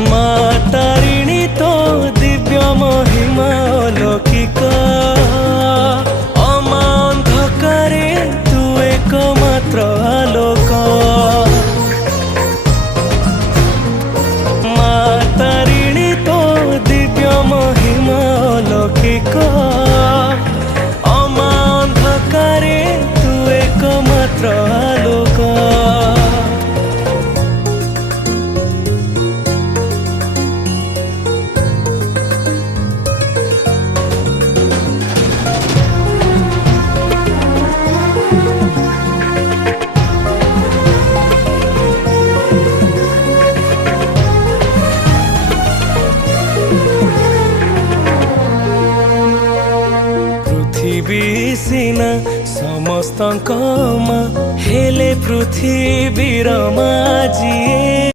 ମା ତାରିଣୀ ତୋ ଦିବ୍ୟ ମହିମା ଅଲୌକିକ ଅମା ଅନ୍ଧକାରେ ତୁ ଏକମାତ୍ର ଆଲୋକ ମା ତାରିଣୀ ତୋ ଦିବ୍ୟ ମହିମା ଅଲୌକିକ ଅମା ଅନ୍ଧକାରେ ତୁ ଏକମାତ୍ର ଆଲୋକ पृथ्वी सीना समस्त हेले पृथ्वीर माझी